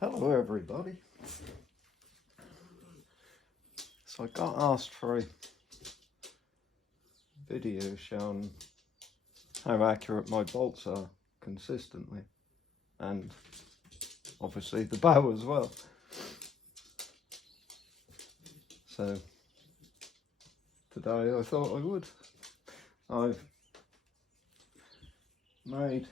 Hello everybody. So I got asked for a video showing how accurate my bolts are consistently, and obviously the bow as well. So today I thought I would. I've made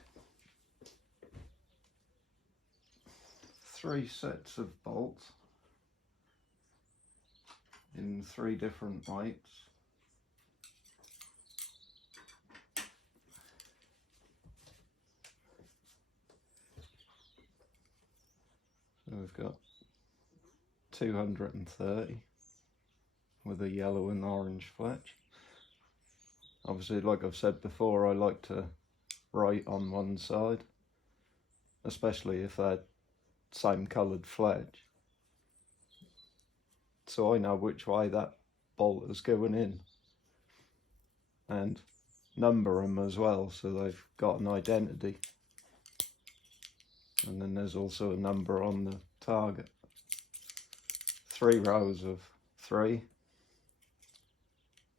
3 sets of bolts in 3 different weights. So we've got 230 with a yellow and orange fletch. Obviously, like I've said before, I like to write on one side, especially if they're same coloured fletch, so I know which way that bolt is going in, and number them as well so they've got an identity. And then there's also a number on the target. 3 rows of 3,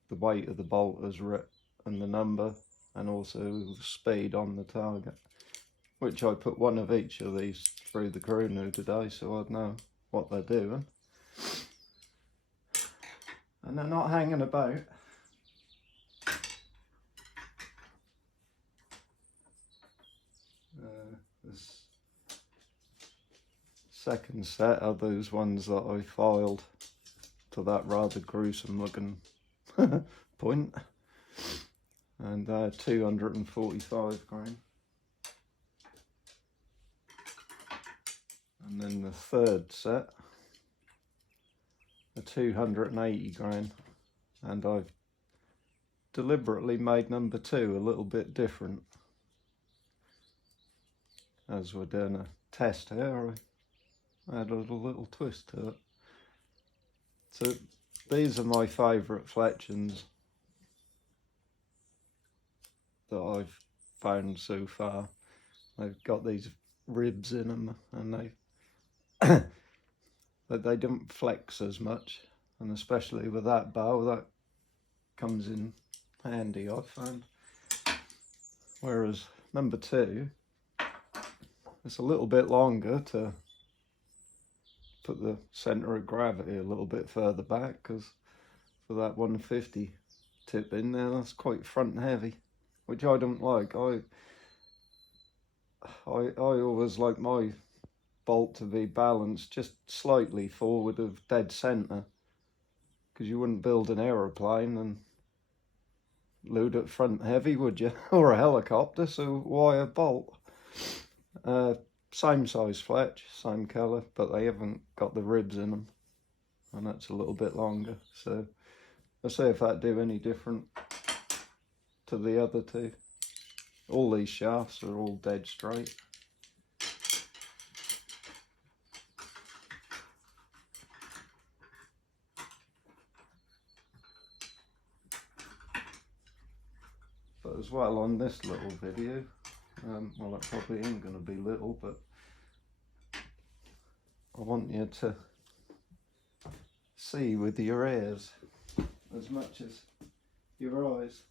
the weight of the bolt is written and the number, and also the speed on the target, which I put one of each of these through the crew new today so I'd know what they're doing. And they're not hanging about. This second set are those ones that I filed to that rather gruesome looking point, and they're 245 grain. And then the third set are 280 grain, and I've deliberately made number 2 a little bit different. As we're doing a test here, I add a little twist to it. So these are my favourite fletchings that I've found so far. They've got these ribs in them, and they don't flex as much, and especially with that bow, that comes in handy, I've found. Whereas number 2, it's a little bit longer to put the centre of gravity a little bit further back, because for that 150 tip in there, that's quite front heavy, which I don't like. I always like my bolt to be balanced just slightly forward of dead centre, because you wouldn't build an aeroplane and load it front heavy, would you? Or a helicopter, so why a bolt? Same size fletch, same colour, but they haven't got the ribs in them, and that's a little bit longer. So I'll see if that do any different to the other 2. All these shafts are all dead straight. But as well, on this little video, well, it probably ain't going to be little, but I want you to see with your ears as much as your eyes.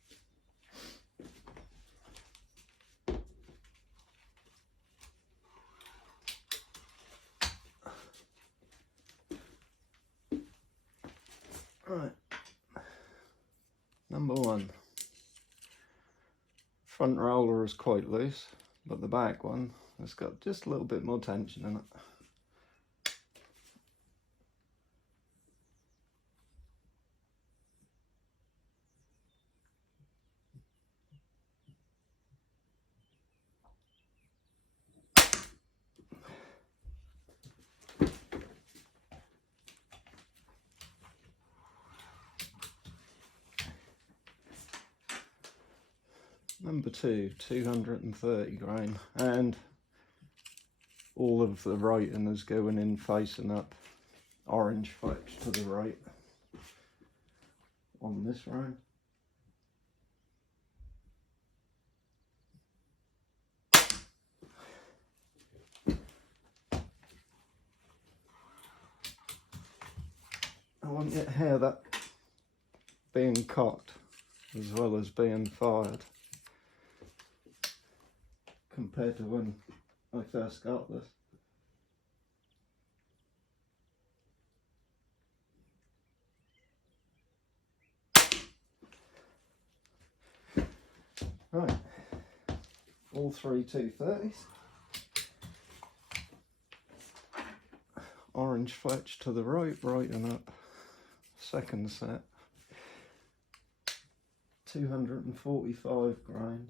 Right, number 1. Front roller is quite loose, but the back one has got just a little bit more tension in it. Number 2, 230 grain, and all of the writing is going in facing up, orange fletch to the right on this round. want you to hear that being cocked as well as being fired, compared to when I first got this. Right, all three 230s. Orange fletch to the right, brighten up. Second set. 245 grain.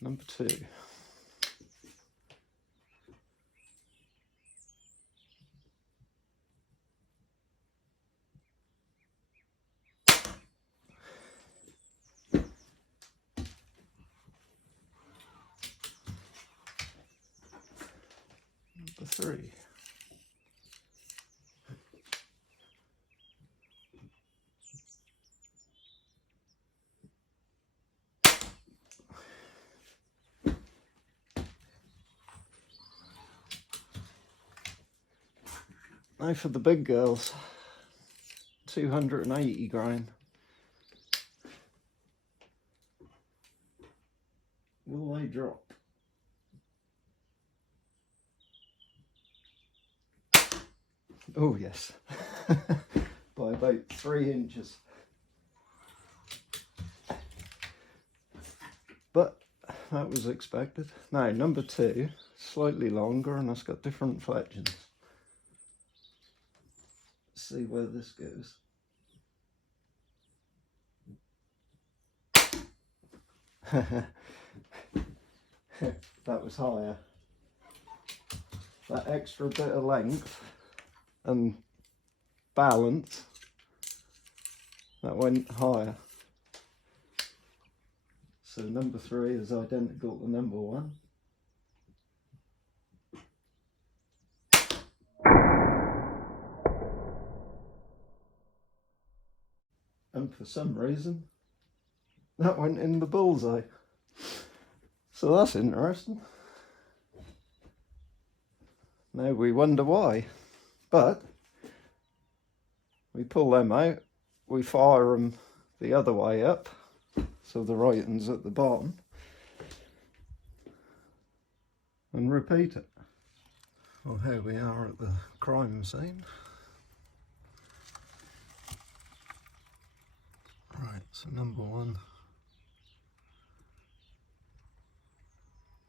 Number 2. Number 3. Now for the big girls, 280 grain. Will they drop? Oh yes, by about 3 inches. But that was expected. Now number 2, slightly longer, and it's got different fletchings. See where this goes. That was higher. That extra bit of length and balance, that went higher. So number 3 is identical to number 1. And for some reason, that went in the bullseye. So that's interesting. Now we wonder why. But we pull them out, we fire them the other way up, so the writing's at the bottom, and repeat it. Well, here we are at the crime scene. Right, so number 1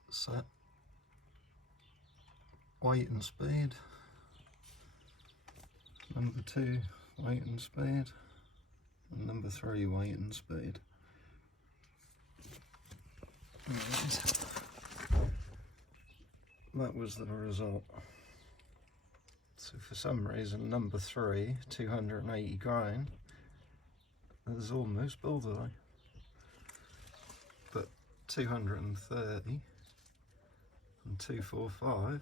set, weight and speed. Number 2, weight and speed. And number 3, weight and speed. That was the result. So for some reason, number 3, 280 grain, is almost bullseye. But 230 and 245,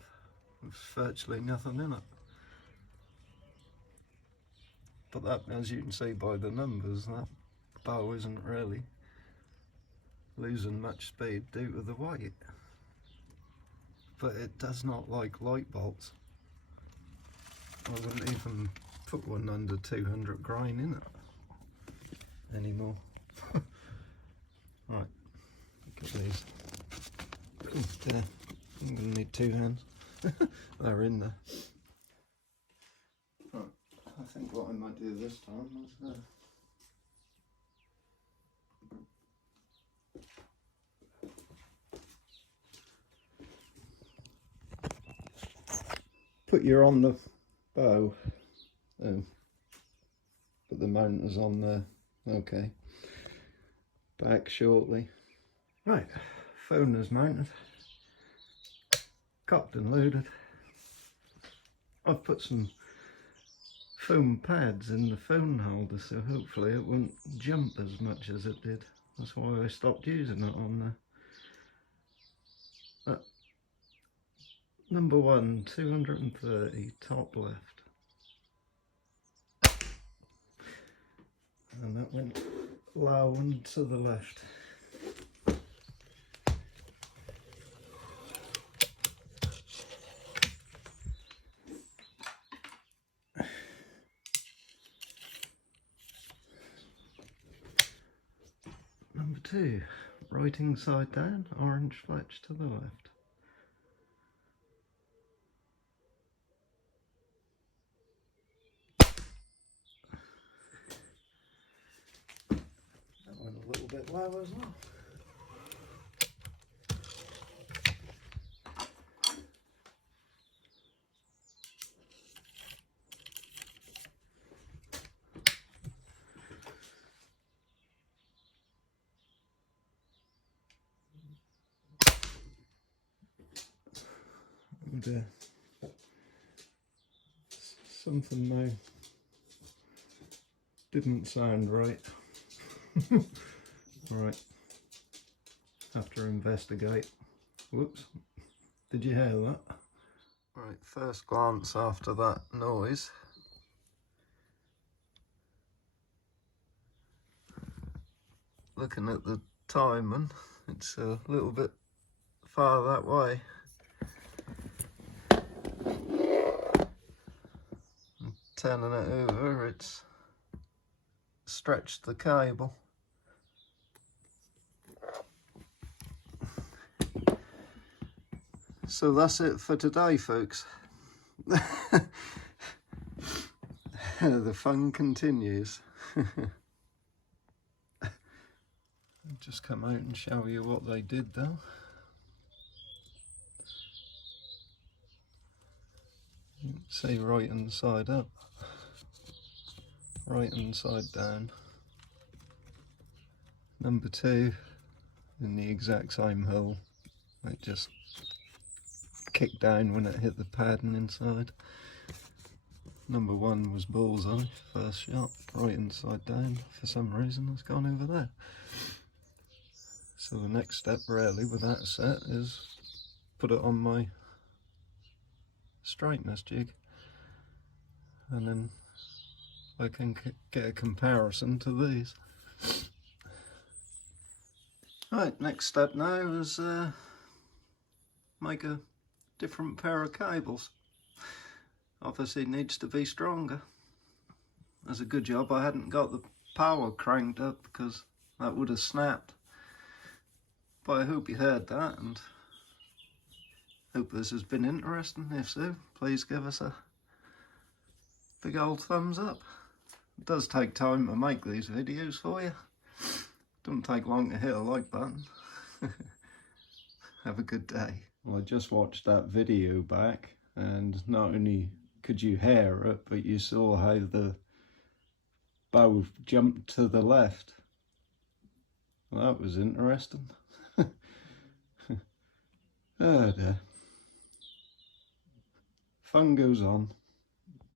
there's virtually nothing in it. But that, as you can see by the numbers, that bow isn't really losing much speed due to the weight. But it does not like light bolts. I wouldn't even put one under 200 grain in it anymore. Right, look at these. Oh dear, I'm going to need 2 hands. They're in there. Right, I think what I might do this time is put your on the bow, put the mounters on there. Okay, back shortly. Right, phone is mounted, cocked and loaded. I've put some foam pads in the phone holder, so hopefully it won't jump as much as it did. That's why I stopped using it on there. Number 1, 230, top left. And that went low and to the left. Number 2, writing side down, orange fletch to the left. That went a little bit low as well. And, something now didn't sound right. Right, have to investigate. Whoops, did you hear that? Right, first glance after that noise. Looking at the timing, it's a little bit far that way. Turning it over, it's stretched the cable. So that's it for today, folks. The fun continues. I'll just come out and show you what they did though. See, right hand side up, right hand side down. Number 2 in the exact same hole. It just kicked down when it hit the padding inside. Number 1 was bullseye, first shot, right hand side down. For some reason it's gone over there. So the next step really with that set is put it on my straightness jig, and then I can get a comparison to these. Right, next step now is make a different pair of cables. Obviously needs to be stronger. That's a good job I hadn't got the power cranked up, because that would have snapped. But I hope you heard that, and hope this has been interesting. If so, please give us a big old thumbs up. It does take time to make these videos for you. Doesn't take long to hit a like button. Have a good day. Well, I just watched that video back, and not only could you hear it, but you saw how the bow jumped to the left. Well, that was interesting. Oh dear. Fun goes on.